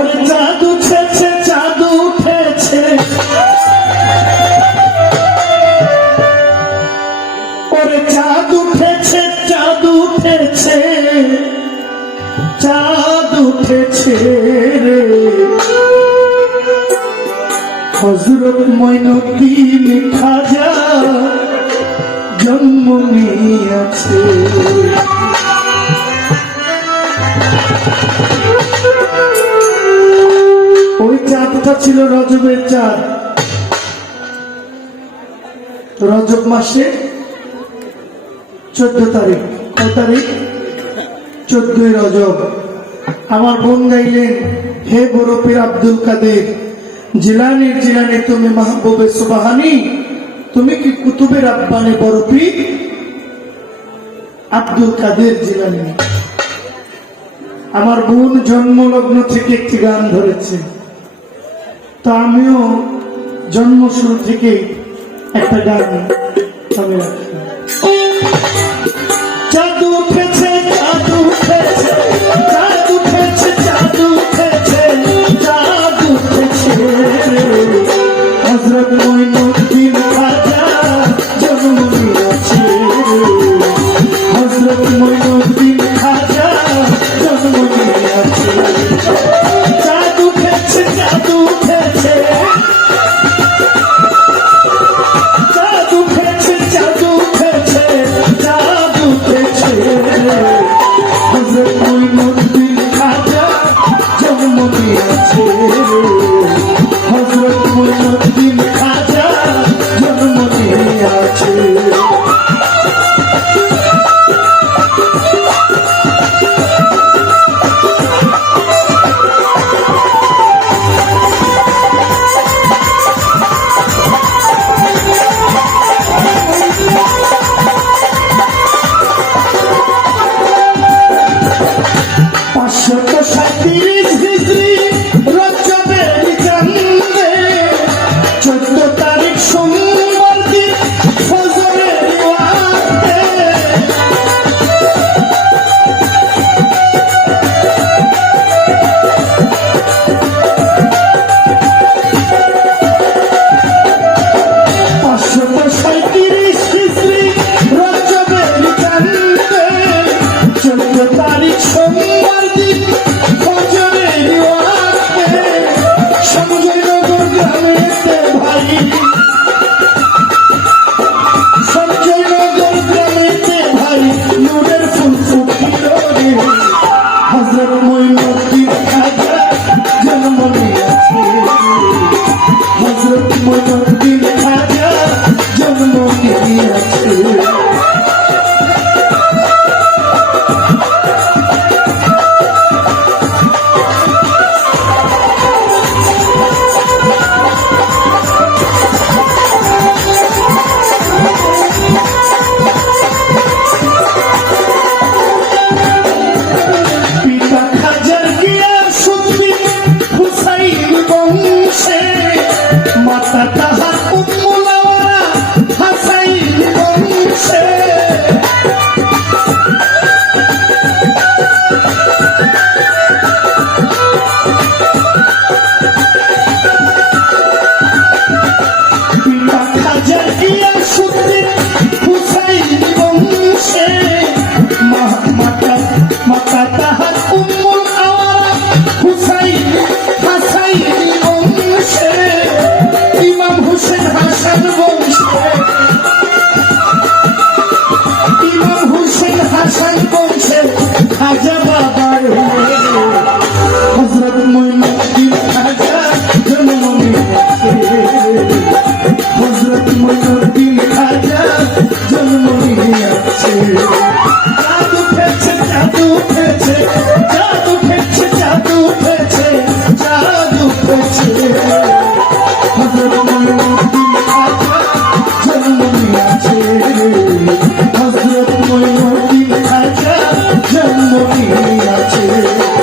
ভোরে চাঁদ উঠেছে উঠেছে। ওরে চাঁদ উঠেছে চাঁদ উঠেছে চাঁদ উঠেছে রে। হজরত মৈনুদ্দিন খাজা জন্ম নিয়েছে। ছিল রজবের চাঁদ। রজব মাসে চোদ্দ তারিখ। কয় তারিখ? চোদ্দই রজব। আমার বোন গাইলেন, হে বরফির আব্দুল কাদের, জিলানি জিলানি তুমি মাহবুবে সুবাহানি, তুমি কি কুতুবের আব্বানি বরফি আব্দুল কাদের জিলানি। আমার বোন জন্মলগ্ন থেকে একটি গান ধরেছে। তো আমিও জন্ম শুরু থেকে একটা গান আমি রাখি উন্নতি আছে।